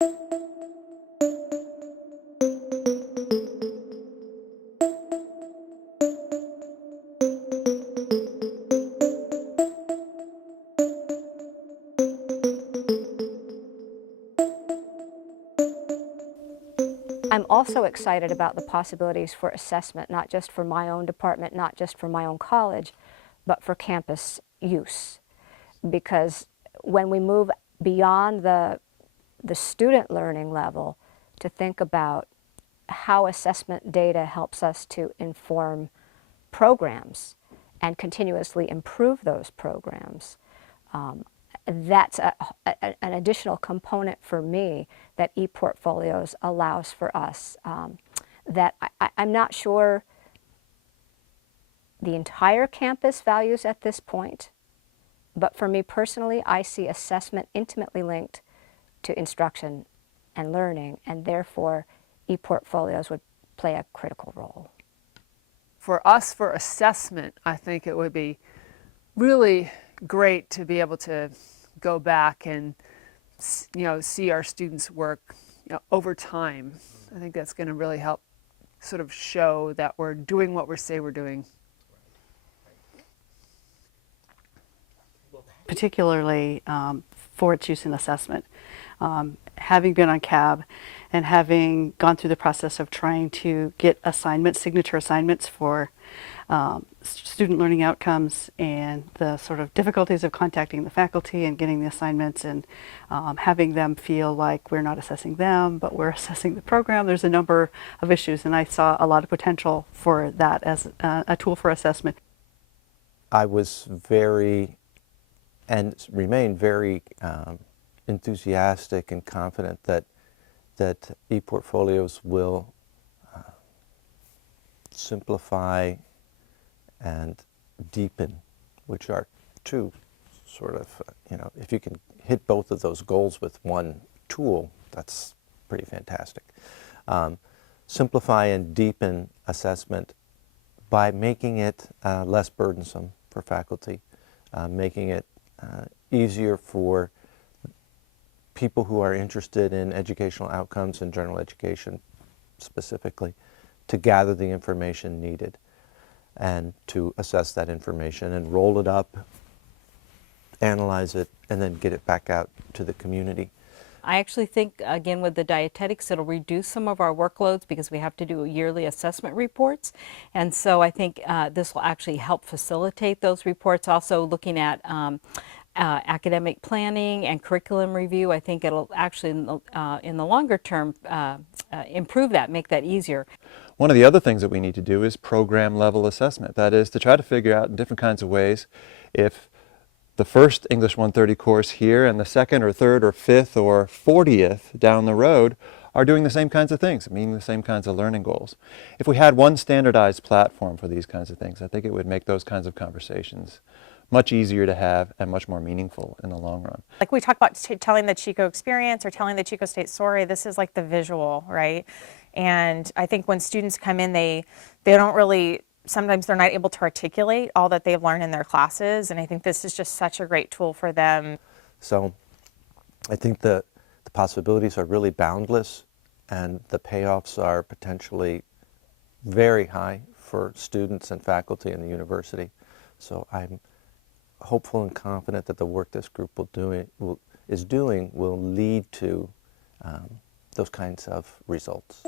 I'm also excited about the possibilities for assessment, not just for my own department, not just for my own college, but for campus use. Because when we move beyond the student learning level to think about how assessment data helps us to inform programs and continuously improve those programs, that's an additional component for me that ePortfolios allows for us, that I'm not sure the entire campus values at this point, but for me personally, I see assessment intimately linked to instruction and learning, and therefore ePortfolios would play a critical role. For us, for assessment, I think it would be really great to be able to go back and see our students' work over time. I think that's going to really help sort of show that we're doing what we say we're doing. Particularly for its use in assessment. Having been on CAB and having gone through the process of trying to get assignments, signature assignments for student learning outcomes, and the sort of difficulties of contacting the faculty and getting the assignments, and having them feel like we're not assessing them, but we're assessing the program. There's a number of issues, and I saw a lot of potential for that as a tool for assessment. I was very, and remain very enthusiastic and confident that ePortfolios will simplify and deepen, which are two sort of, if you can hit both of those goals with one tool, that's pretty fantastic. Simplify and deepen assessment by making it less burdensome for faculty, making it easier for people who are interested in educational outcomes and general education specifically to gather the information needed and to assess that information and roll it up, analyze it, and then get it back out to the community. I actually think, again, with the dietetics, it'll reduce some of our workloads because we have to do yearly assessment reports. And so I think this will actually help facilitate those reports. Also looking at academic planning and curriculum review, I think it'll actually, in the longer term, improve that, make that easier. One of the other things that we need to do is program level assessment. That is to try to figure out in different kinds of ways if the first English 130 course here and the second or third or fifth or 40th down the road are doing the same kinds of things, meeting the same kinds of learning goals. If we had one standardized platform for these kinds of things, I think it would make those kinds of conversations much easier to have and much more meaningful in the long run. Like we talk about telling the Chico experience or telling the Chico State story, this is like the visual, right? And I think when students come in, they don't really, sometimes they're not able to articulate all that they've learned in their classes, and I think this is just such a great tool for them. So I think the possibilities are really boundless, and the payoffs are potentially very high for students and faculty in the university. So I'm hopeful and confident that the work this group is doing will lead to those kinds of results.